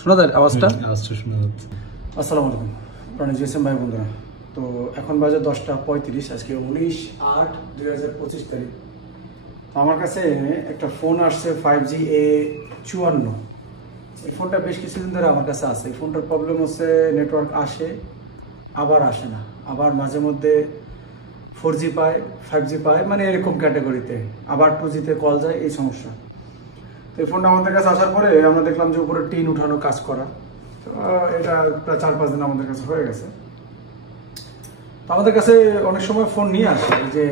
শোনা যায় আওয়াজটা? আওয়াজটা শোনা যাচ্ছে। আসসালামু আলাইকুম প্রাণী জিএসএম ভাই বন্ধুরা। তো এখন বাজে 10টা 35, আজকে 19/8/2025 তারিখ। তো আমার কাছে একটা ফোন আসছে 5G-A54। এই ফোনটা বেশ কিছুদিন ধরে আমার কাছে আছে। এই ফোনটার প্রবলেম হচ্ছে নেটওয়ার্ক আসে আবার আসে না, আবার মাঝে মধ্যে 4G পায় 5G পায়, মানে এরকম ক্যাটাগরিতে, আবার 2G-তে কল যায়, এই সমস্যা। তো এই ফোনটা আমাদের কাছে আসার পরে আমরা দেখলাম যে উপরে টিন উঠানো কাজ করা। তো এটা প্রায় 4-5 দিন আমাদের কাছে হয়ে গেছে। তো আমাদের কাছে অনেক সময় ফোন নিয়ে আসে, যে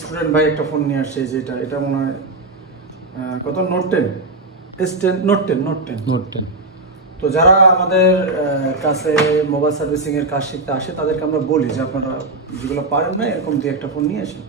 স্টুডেন্ট ভাই একটা ফোন নিয়ে আসছে, যেটা এটা মনে হয় কত, নোট টেন। তো যারা আমাদের কাছে মোবাইল সার্ভিসিং এর কাজ শিখতে আসে তাদেরকে আমরা বলি যে আপনারা যেগুলো পারেন না এরকম দিয়ে একটা ফোন নিয়ে আসেন।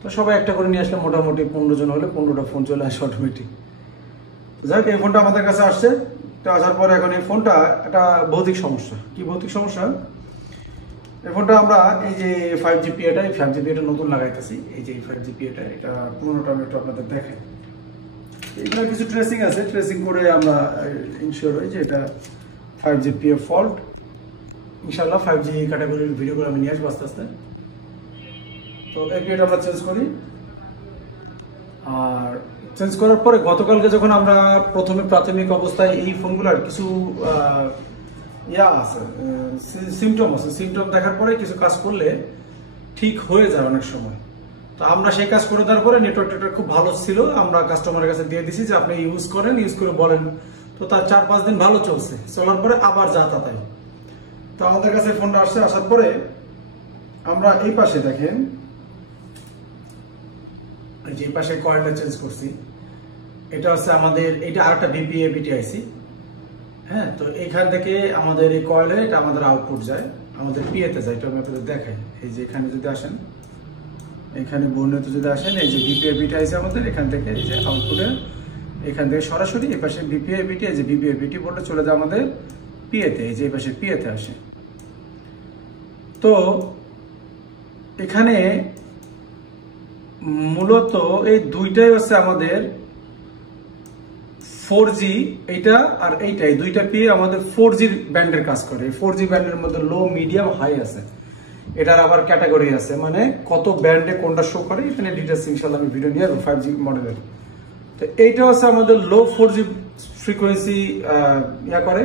তো সবাই একটা করে নিয়ে আসলে মোটামুটি 15 জন হলে 15টা ফোন চলে আসে অটোমেটিক। যাই হোক, এই ফোনটা আমাদের কাছে আসছে। তো আসার পরে এখন এই ফোনটা একটা ভৌতিক সমস্যা। কি ভৌতিক সমস্যা? এই ফোনটা আমরা এই যে 5G-PA-টা, এই 5G-PA-টা নতুন লাগাইতেছি। এই যে 5G-PA-টা, এটা পুরোনোটা আমি একটু আপনাদের দেখাই। এখানে কিছু ট্রেসিং আছে, ট্রেসিং করে আমরা ইনশিওর হই যে এটা 5G-PA ফল্ট। ইনশাআল্লাহ 5G ক্যাটাগরির ভিডিও করে আমি নিয়ে আসবো আস্তে আস্তে। তো এই পিএটা আমরা চেঞ্জ করি, আর চেঞ্জ করার পরে গতকালকে যখন আমরা প্রথমে প্রাথমিক অবস্থায় এই ফোনগুলোর কিছু সিমটম দেখার পরে কিছু কাজ করলে ঠিক হয়ে যায় অনেক সময়। তো আমরা সেই কাজ করে দেওয়ার পরে নেটওয়ার্ক খুব ভালো ছিল, আমরা কাস্টমারের কাছে দিয়ে দিছি যে আপনি ইউজ করে বলেন। তো তার 4-5 দিন ভালো চলছে, চলার পরে আবার যা তা তাই। তো আমাদের কাছে ফোনটা আসছে, আসার পরে আমরা এই পাশে দেখেন, যে পাশে কয়েলটা চেঞ্জ করছি, এটা হচ্ছে আমাদের, এটা আরেকটা BPA/BTIC। হ্যাঁ, তো এখান থেকে আমাদের এই কয়েলে এটা আমাদের আউটপুট যায়, আমাদের পিএতে যায়। এটা আমি আপনাদের দেখাই। এই যে এখানে যদি আসেন, এখানে বর্ণিত যদি আসেন, এই যে BPA/BTIC আমাদের এখান থেকে, এই যে আউটপুটে এখান থেকে সরাসরি এই পাশে BPA/BT, এই যে BPA/BT বোর্ডে চলে যায় আমাদের পিএতে, এই যে এই পাশে পিএতে আসে। তো এখানে মূলত এই দুইটাই হচ্ছে আমাদের 4G, এইটা আর এইটাই, দুইটা পিএ আমাদের 4G ব্যান্ডের কাজ করে। 4G ব্যান্ডের মধ্যে লো, মিডিয়াম, হাই আছে। এটার আবার ক্যাটাগরি আছে, মানে কত ব্যান্ডে কোনটা শো করে, এখানে ডিটেলস ইনশাআল্লাহ আমি ভিডিও নিয়ে আসবো 5G মডেলের। তো এইটা হচ্ছে আমাদের লো 4G ফ্রিকোয়েন্সি করে,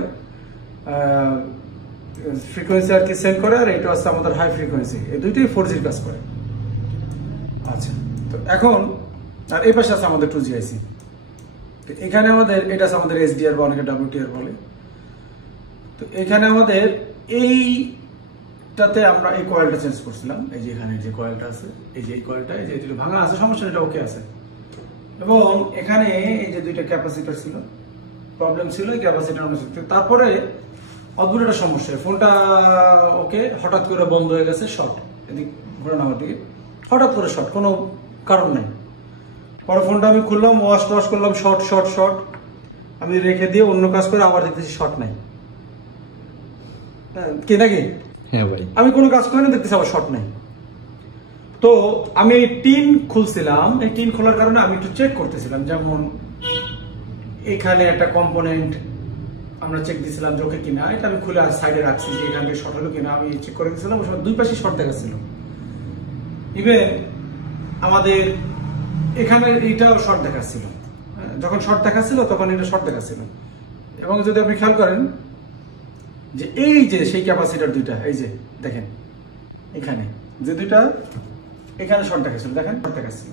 ফ্রিকোয়েন্সি আর কি সেন্ড করে, আর এটা হচ্ছে আমাদের হাই ফ্রিকোয়েন্সি। এই দুইটাই 4G কাজ করে। আচ্ছা, তো এখন আর এই পাশে আছে আমাদের 2G-IC। তো এখানে আমাদের এটা আছে আমাদের SDR বা অনেকে WTR বলে। তো এখানে আমাদের এইটাতে আমরা এই কয়েলটা চেঞ্জ করছিলাম। এই যে এখানে যে কয়েলটা আছে, এই যে এই কয়েলটা, এই যে দুটো ভাঙা আছে, সমস্যা এটা ওকে আছে। এবং এখানে এই যে দুইটা ক্যাপাসিটর ছিল, প্রবলেম ছিল, এই ক্যাপাসিটর তারপরে অদ্ভুত একটা সমস্যা, ফোনটা ওকে হঠাৎ করে বন্ধ হয়ে গেছে, শর্ট। এদিক ঘুরে নামার দিকে হঠাৎ করে শর্ট, কোনো কারণ নাই। পরে ফোনটা আমি খুললাম, ওয়াশ করলাম, শর্ট। আমি রেখে দিয়ে অন্য কাজ করে আবার দেখতেছি শর্ট নাই। কি নাকি? হ্যাঁ ভাই, আমি কোনো কাজ করি না, দেখতেছি আবার শর্ট নাই। তো আমি এই টিন খুলছিলাম, এই টিন খোলার কারণে আমি একটু চেক করতেছিলাম, যেমন এখানে একটা কম্পোনেন্ট আমরা চেক দিয়েছিলাম যে ওকে কিনা, এটা আমি খুলে সাইডে রাখছি যে এখান থেকে শর্ট হলো কিনা, আমি চেক করে দিয়েছিলাম। ওই সময় দুই পাশে শর্ট দেখাচ্ছিল। ইভেন আমাদের এখানে এইটাও শর্ট দেখাচ্ছিল। যখন শর্ট দেখাচ্ছিল তখন এটা শর্ট দেখাচ্ছিল। এবং যদি আপনি খেয়াল করেন যে এই যে সেই ক্যাপাসিটার দুইটা, এই যে দেখেন এখানে যে দুইটা, এখানে শর্ট দেখাচ্ছিল, দেখেন শর্ট দেখাচ্ছিল।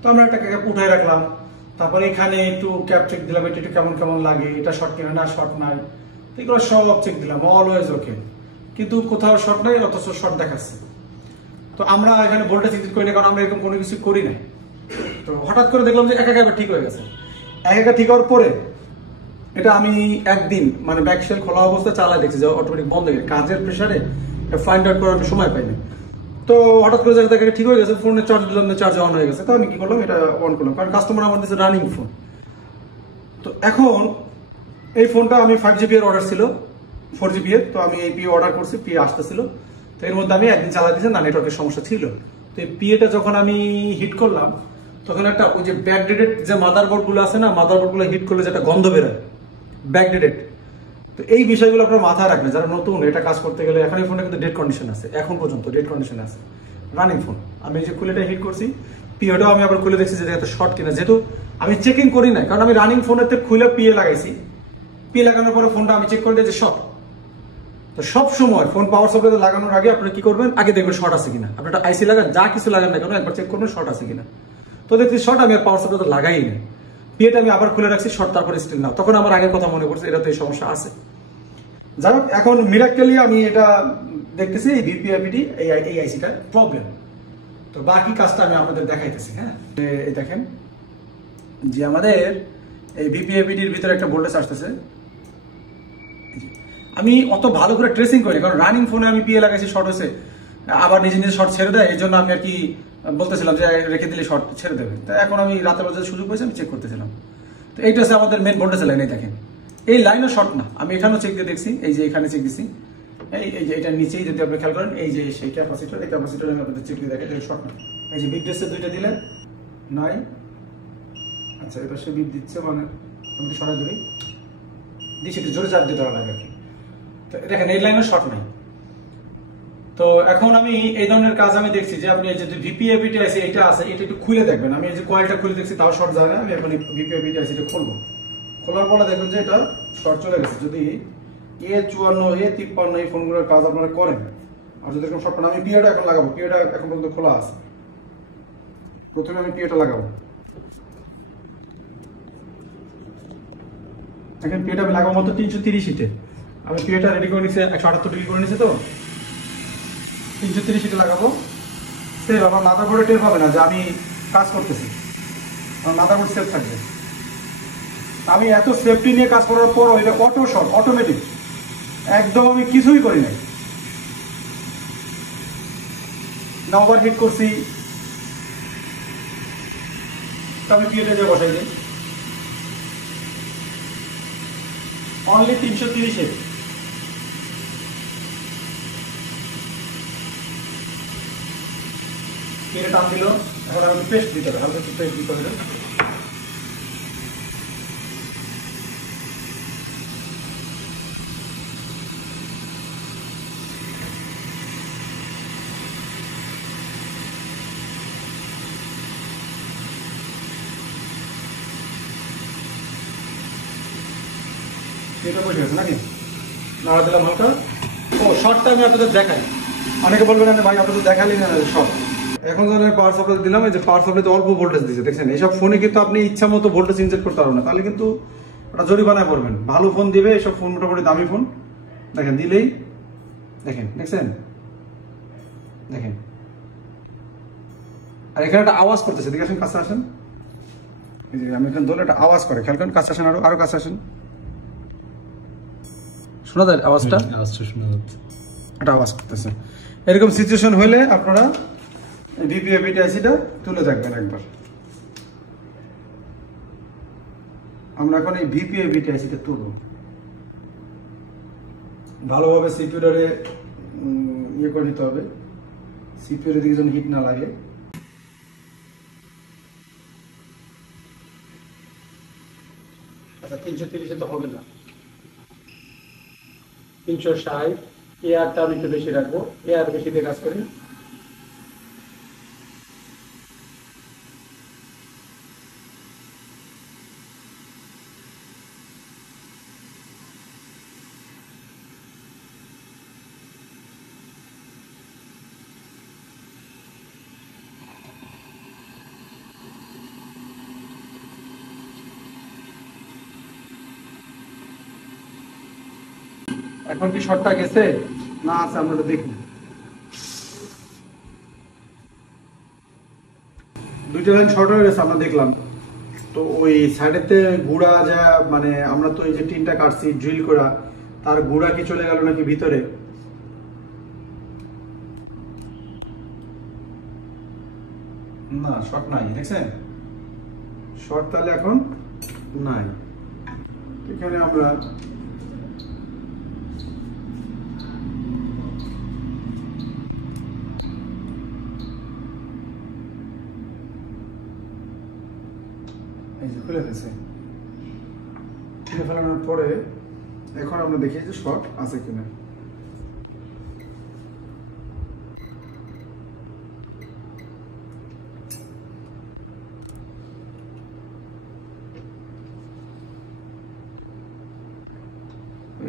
তো আমরা একটা ক্যাপ উঠাই রাখলাম, তারপরে এখানে একটু ক্যাপ চেক দিলাম, এটা একটু কেমন লাগে, এটা শর্ট কিনা, না শর্ট নাই, এগুলো সব চেক দিলাম, অলওয়েজ ওকে। কিন্তু কোথাও শর্ট নাই, অথচ শর্ট দেখাচ্ছে। তো আমরা এখানে ভোল্টেজ ইনক্রিজ করি না, কারণ আমরা এরকম কোনো কিছু করি না। তো হঠাৎ করে দেখলাম যে একা ঠিক হয়ে গেছে। একা ঠিক হওয়ার পরে এটা আমি একদিন মানে ব্যাকশেল খোলা অবস্থায় চালাই দেখছি যে অটোমেটিক বন্ধ হয়ে গেছে। কাজের প্রেশারে ফাইন্ড আউট করার সময় পাইনি। তো হঠাৎ করে জায়গা ঠিক হয়ে গেছে, ফোনে চার্জ দিলাম, চার্জ অন হয়ে গেছে। তো আমি কি করলাম, এটা অন করলাম, কারণ কাস্টমার আমার দিচ্ছে রানিং ফোন। তো এখন এই ফোনটা আমি 5G-PA অর্ডার ছিল, 4G-PA, তো আমি এই PA অর্ডার করছি, PA আসতেছিল। তো এর মধ্যে আমি একদিন চালাই দিয়েছি, না নেটওয়ার্কের সমস্যা ছিল। তো এই PA-টা যখন আমি হিট করলাম, তখন একটা ওই যে ব্যাকডেটেড যে মাদারবোর্ড গুলো আছে না, মাদারবোর্ড গুলো হিট করলে যেটা গন্ধ বেরোয়, ব্যাকডেটেড। তো এই বিষয়গুলো আপনারা মাথায় রাখবেন যারা নতুন এটা কাজ করতে গেলে। এখন এই ফোনটা কিন্তু ডেট কন্ডিশন আছে, এখন পর্যন্ত ডেট কন্ডিশন আছে, রানিং ফোন। আমি এই যে খুলেটা হিট করছি, পিওটাও আমি আবার খুলে দেখছি যে এত শর্ট কিনা, যেহেতু আমি চেকিং করি না, কারণ আমি রানিং ফোনেতে খুলে পিএ লাগাইছি, পিএ লাগানোর পরে ফোনটা আমি চেক করে দিই যে শর্ট। তো সব সময় ফোন পাওয়ার সাপ্লাই লাগানোর আগে আপনারা কি করবেন, আগে দেখবেন শর্ট আছে কিনা। আপনি একটা আইসি লাগান, যা কিছু লাগান না কেন একবার চেক করবেন শর্ট আছে কিনা। তো দেখছি শর্ট, আমি আর পাওয়ার সাপ্লাই লাগাই না, পিএটা আমি আবার খুলে রাখছি, শর্ট তারপর স্টিল নাও। তখন আমার আগের কথা মনে পড়ছে, এটা তো এই সমস্যা আছে। যাই হোক, এখন মিরাক্কেলি আমি এটা দেখতেছি এই ভিপিআইপিটি এই আইসিটা প্রবলেম। তো বাকি কাজটা আমি আপনাদের দেখাইতেছি। হ্যাঁ, এই দেখেন যে আমাদের এই ভিপিআইপিটির ভিতরে একটা ভোল্টেজ আসতেছে। আমি অত ভালো করে ট্রেসিং করি, কারণ রানিং ফোনে আমি পিএ লাগাইছি, শর্ট হয়েছে, আবার নিজে নিজে শর্ট ছেড়ে দেয়, এই জন্য আমি আর কি বলতেছিলাম যে রেখে দিলে শর্ট ছেড়ে দেবে। তো এখন আমি রাতের বেলা সুযোগ পেয়েছি, আমি চেক করতেছিলাম। তো এইটা হচ্ছে আমাদের মেন ভোল্টেজ লাইন। এই দেখেন এই লাইনও শর্ট না, আমি এখানেও চেক দিয়ে দেখছি, এই যে এখানে চেক দিচ্ছি, এই যে এটার নিচেই যদি আপনি খেয়াল করেন, এই যে সেই ক্যাপাসিটর, এই ক্যাপাসিটর আমি আপনাদের চেক দিয়ে দেখেন, এটা শর্ট না। এই যে বিপ ড্রেসের দুইটা দিলে নাই, আচ্ছা এবার সে বিপ দিচ্ছে, মানে আমি একটু সরাই ধরি দিচ্ছি, একটু জোরে চাপ দিতে হবে আর কি। তো দেখেন এই লাইনও শর্ট নাই। তো এখন আমি এই ধরনের কাজ আমি দেখছি যে আপনি এই যে ভিপিআইপিটি আছে, এটা আছে, এটা একটু খুলে দেখবেন। আমি এই যে কয়েলটা খুলে দেখছি, তাও শর্ট যায় না। আমি এখন ভিপিআইপিটি আছে, এটা খুলবো, খোলার পরে দেখবেন যে এটা শর্ট চলে গেছে। যদি A54 A53 এই ফোনগুলোর কাজ আপনারা করেন, আর যদি এরকম শর্ট পান, আমি পিওটা এখন লাগাবো, পিওটা এখন পর্যন্ত খোলা আছে। প্রথমে আমি পিওটা লাগাবো, এখন পিওটা আমি লাগাবো মাত্র 330 হিটে। আমি পিওটা রেডি করে নিচ্ছি, 178 ডিগ্রি করে নিচ্ছি, তো 330 হিটে লাগাবো। সেভ, আমার মাদারবোর্ডে টের পাবে না যে আমি কাজ করতেছি, আমার মাদারবোর্ড সেভ থাকবে। আমি এত সেফটি নিয়ে কাজ করার পরও এটা অটো শর্ট, অটোমেটিক, একদম আমি কিছুই করি নাই, না ওভার হিট করছি। আমি পিএটা দিয়ে বসাই দিই, অনলি 330-এ। পিএটা টান দিল, এখন আমাকে পেস্ট দিতে হবে, হালকা একটু পেস্ট দিতে হবে। এটা বসে গেছে নাকি, নাড়া দিলাম হালকা। ও শর্টটা আমি আপনাদের দেখাই, অনেকে বলবেন না ভাই আপনাদের দেখালি না শর্ট। এখন যখন আমি পাওয়ার সাপ্লাই দিলাম, এই যে পাওয়ার সাপ্লাইতে অল্প ভোল্টেজ দিচ্ছে, দেখছেন। এইসব ফোনে কিন্তু আপনি ইচ্ছা মতো ভোল্টেজ ইনজেক্ট করতে পারবেন না, তাহলে কিন্তু ওটা জরিমানায় পড়বেন। ভালো ফোন দিবে, এইসব ফোন মোটামুটি দামি ফোন, দেখেন দিলেই দেখেন, দেখছেন, দেখেন। আর এখানে একটা আওয়াজ করতেছে, দেখে আসেন, কাছে আসেন, এই যে আমি এখানে ধরলে একটা আওয়াজ করে, খেয়াল করেন, কাছে আসেন, আরো কাছে আসেন, শোনা যায় আওয়াজটা? আওয়াজটা শোনা যাচ্ছে, একটা আওয়াজ করতেছে। এরকম সিচুয়েশন হলে আপনারা ভিপিআইপিটি আইসিটা তুলে দেখবেন একবার। আমরা এখন এই ভিপিআইপিটি আইসিটা তুলব, ভালোভাবে সিপিইউটারে ইয়ে করে নিতে হবে, সিপিইউর দিকে যেন হিট না লাগে। আচ্ছা 330-এ তো হবে না, 360। এয়ারটা আমি একটু বেশি রাখবো, এয়ার বেশি দিয়ে কাজ করি। এখন কি শর্টটা গেছে না আছে আমরা দেখি। দুইটা লাইন শর্ট হয়ে গেছে আমরা দেখলাম। তো ওই সাইডেতে গুড়া যা, মানে আমরা তো এই যে টিনটা কাটছি ড্রিল করা, তার গুড়া কি চলে গেল নাকি ভিতরে? না শর্ট নাই, দেখছেন, শর্ট তাহলে এখন নাই। এখানে আমরা এই যে খুলে ফেলছে, ঢেলে ফেলানোর পরে এখন আমরা দেখি যে শর্ট আছে কিনা।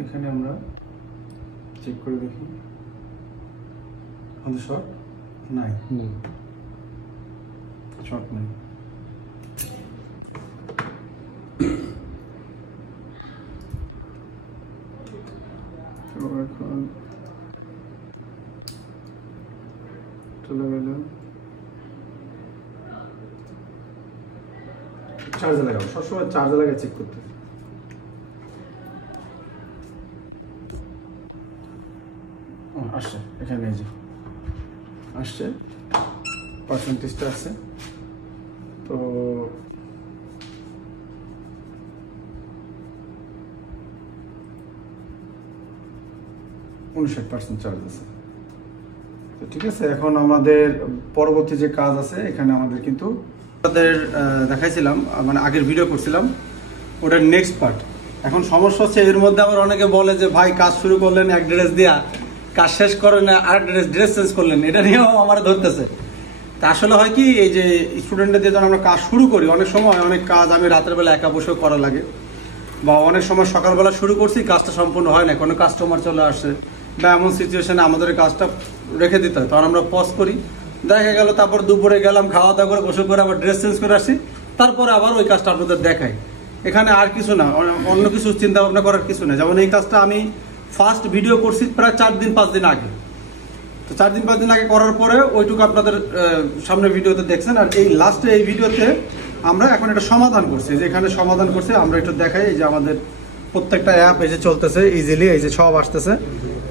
এখানে আমরা চেক করে দেখি আমাদের শর্ট নাই, শর্ট নাই। এখন চলে গেল চার্জে লাগাবো, সবসময় চার্জে লাগিয়ে চেক করতে। আসছে এখানে, এই যে আসছে, পার্সেন্টেজটা আছে। তো %59 চার্জ আছে। তো ঠিক আছে, এখন আমাদের পরবর্তী যে কাজ আছে এখানে আমাদের কিন্তু আমাদের দেখাইছিলাম, মানে আগের ভিডিও করছিলাম ওটার নেক্সট পার্ট। এখন সমস্যা হচ্ছে এর মধ্যে আবার অনেকে বলে যে ভাই কাজ শুরু করলেন এক ড্রেস দিয়া, কাজ শেষ করেন আর ড্রেস চেঞ্জ করলেন, এটা নিয়েও আমার ধরতেছে। তা আসলে হয় কি, এই যে স্টুডেন্টদের দিয়ে যখন আমরা কাজ শুরু করি, অনেক সময় অনেক কাজ আমি রাতের বেলা একা বসেও করা লাগে, বা অনেক সময় সকালবেলা শুরু করছি কাজটা সম্পূর্ণ হয় না, কোনো কাস্টমার চলে আসে বা এমন সিচুয়েশনে আমাদের কাজটা রেখে দিতে হয়, তখন আমরা পজ করি, দেখা গেল তারপর দুপুরে গেলাম, খাওয়া দাওয়া করে গোসল করে আবার ড্রেস চেঞ্জ করে আসি, তারপরে আবার ওই কাজটা আপনাদের দেখাই। এখানে আর কিছু না, অন্য কিছু চিন্তা ভাবনা করার কিছু না। যেমন এই কাজটা আমি ফার্স্ট ভিডিও করছি প্রায় 4-5 দিন আগে, তো 4-5 দিন আগে করার পরে ওইটুকু আপনাদের সামনে ভিডিওতে দেখছেন। আর এই লাস্টে এই ভিডিওতে আমরা এখন এটা সমাধান করছি, যে এখানে সমাধান করছি আমরা একটু দেখাই। এই যে আমাদের প্রত্যেকটা অ্যাপ এই যে চলতেছে ইজিলি, এই যে সব আসতেছে।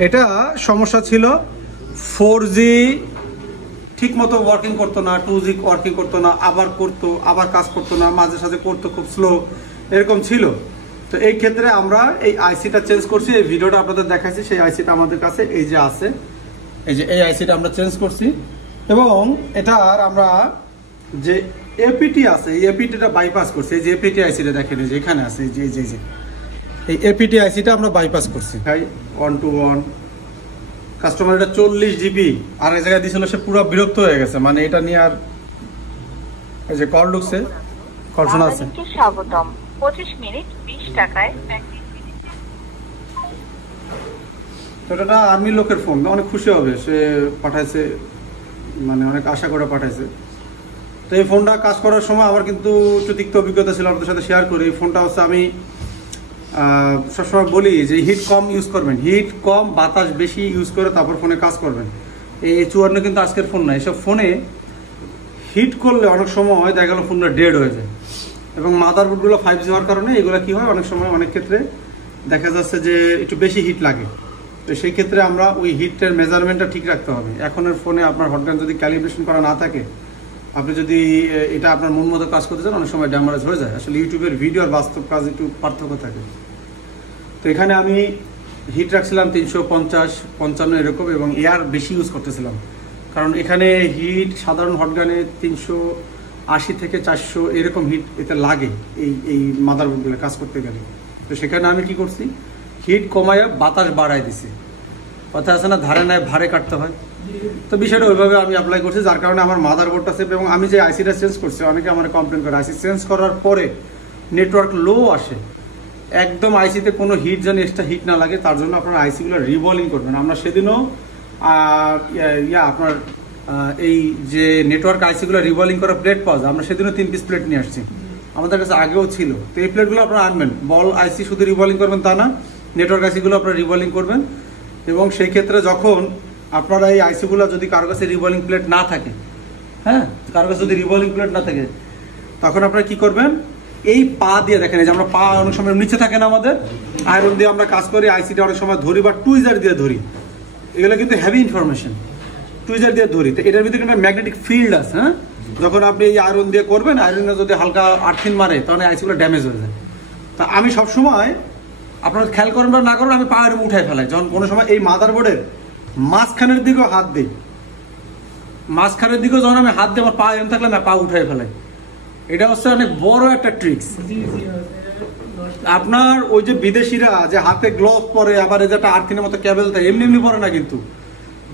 এটা সমস্যা ছিল 4G ঠিক মতো ওয়ার্কিং করতো না, 2G ওয়ার্কিং করতো না, আবার করতো আবার কাজ করতো না, মাঝে সাঝে করতো খুব স্লো, এরকম ছিল। তো এই ক্ষেত্রে আমরা এই আইসিটা চেঞ্জ করছি, এই ভিডিওটা আপনাদের দেখাচ্ছি। সেই আইসিটা আমাদের কাছে এই যে আছে, এই যে এই আইসিটা আমরা চেঞ্জ করছি, এবং এটার আমরা যে এপিটি আছে এই এপিটিটা বাইপাস করছি। এই যে এপিটি আইসিটা দেখেন, এই যে এখানে আছে, এই যে এই এপিটি আইসিটা আমরা বাইপাস করছি। 1-to-1 কাস্টমার এটা 40 GB আর এই জায়গায় দিয়েছিল, সে পুরো বিরক্ত হয়ে গেছে, মানে এটা নিয়ে আর। এই যে কল ঢুকছে, কল শোনা আছে। স্বাগতম 25 মিনিট 20 টাকায়। তো এটা আর্মির লোকের ফোন, অনেক খুশি হবে, সে পাঠাইছে, মানে অনেক আশা করে পাঠাইছে। তো এই ফোনটা কাজ করার সময় আমার কিন্তু একটু তিক্ত অভিজ্ঞতা ছিল, আপনাদের সাথে শেয়ার করি। এই ফোনটা হচ্ছে আমি সবসময় বলি যে হিট কম ইউজ করবেন, হিট কম বাতাস বেশি ইউজ করে তারপর ফোনে কাজ করবেন। এই 54 কিন্তু আজকের ফোন না, এসব ফোনে হিট করলে অনেক সময় দেখা গেল ফোনটা ডেড হয়ে যায়। এবং মাদারবোর্ডগুলো 5G হওয়ার কারণে এগুলো কি হয়, অনেক সময় অনেক ক্ষেত্রে দেখা যাচ্ছে যে একটু বেশি হিট লাগে। তো সেই ক্ষেত্রে আমরা ওই হিটের মেজারমেন্টটা ঠিক রাখতে হবে। এখনের ফোনে আপনার হটগান যদি ক্যালিব্রেশন করা না থাকে, আপনি যদি এটা আপনার মন মতো কাজ করতে চান, অনেক সময় ড্যামেজ হয়ে যায়। আসলে ইউটিউবের ভিডিও আর বাস্তব কাজ একটু পার্থক্য থাকে। তো এখানে আমি হিট রাখছিলাম 350-55 এরকম, এবং এয়ার বেশি ইউজ করতেছিলাম, কারণ এখানে হিট সাধারণ হটগানে 380 থেকে 400 এরকম হিট এতে লাগে এই মাদারবোর্ডগুলো কাজ করতে গেলে। তো সেখানে আমি কি করছি, হিট কমায় বাতাস বাড়াই দিছি। কথা আছে না, ধারে নাই ভারে কাটতে হয়। তো বিষয়টা ওইভাবে আমি অ্যাপ্লাই করছি, যার কারণে আমার মাদারবোর্ডটা সেফ। এবং আমি যে আইসিটা চেঞ্জ করছি, অনেকে আমার কমপ্লেন করে আইসি চেঞ্জ করার পরে নেটওয়ার্ক লো আসে, একদম আইসিতে কোনো হিট যেন এক্সট্রা হিট না লাগে, তার জন্য আপনার আইসিগুলো রিভলিং করবেন। আমরা সেদিনও আপনার এই যে নেটওয়ার্ক আইসিগুলো রিভলিং করা প্লেট পাওয়া যায়, আমরা সেদিনও 3 পিস প্লেট নিয়ে আসছি, আমাদের কাছে আগেও ছিল। তো এই প্লেটগুলো আপনারা আনবেন, বল আইসি শুধু রিভলিং করবেন তা না, নেটওয়ার্ক আইসিগুলো আপনারা রিভলিং করবেন। এবং সেই ক্ষেত্রে যখন আপনারা এই আইসিগুলো যদি কারো কাছে রিভলিং প্লেট না থাকে, হ্যাঁ, কারো কাছে যদি রিভলিং প্লেট না থাকে, তখন আপনারা কি করবেন, এই পা দিয়ে দেখেন, এই যে আমরা পা অনেক সময় নিচে থাকে না, আমাদের আয়রন দিয়ে আমরা কাজ করি, আইসিটা অনেক সময় ধরি বা টুইজার দিয়ে ধরি, এগুলো কিন্তু হেভি ইনফরমেশন, টুইজার দিয়ে ধরি। তো এটার ভিতরে কিন্তু ম্যাগনেটিক ফিল্ড আছে, হ্যাঁ, যখন আপনি এই আয়রন দিয়ে করবেন, আয়রনে যদি হালকা আর্থিন মারে তখন আইসিগুলো ড্যামেজ হয়ে যায়। তা আমি সবসময় আপনারা খেয়াল করবেন বা না করবেন, আমি পা এরম উঠাই ফেলাই যখন কোনো সময় এই মাদারবোর্ডের মাঝখানের দিকেও হাত দিই, মাঝখানের দিকেও যখন আমি হাত দিই, আমার পা এরম থাকলে আমি পা উঠাই ফেলাই। এটা হচ্ছে অনেক বড় একটা ট্রিক্স। আপনার ওই যে বিদেশিরা যে হাতে গ্লোভ পরে আবার এই যে একটা আর্থিনের মতো ক্যাবেল দেয় এমনি এমনি পরে না কিন্তু,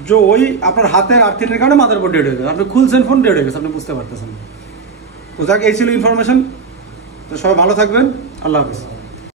যে ওই আপনার হাতের আর্থিনের কারণে মাদারবোর্ড ডেড হয়ে গেছে, আপনি খুলছেন ফোন ডেড হয়ে গেছে, আপনি বুঝতে পারতেছেন। তো যাক, এই ছিল ইনফরমেশন। তো সবাই ভালো থাকবেন, আল্লাহ হাফিজ।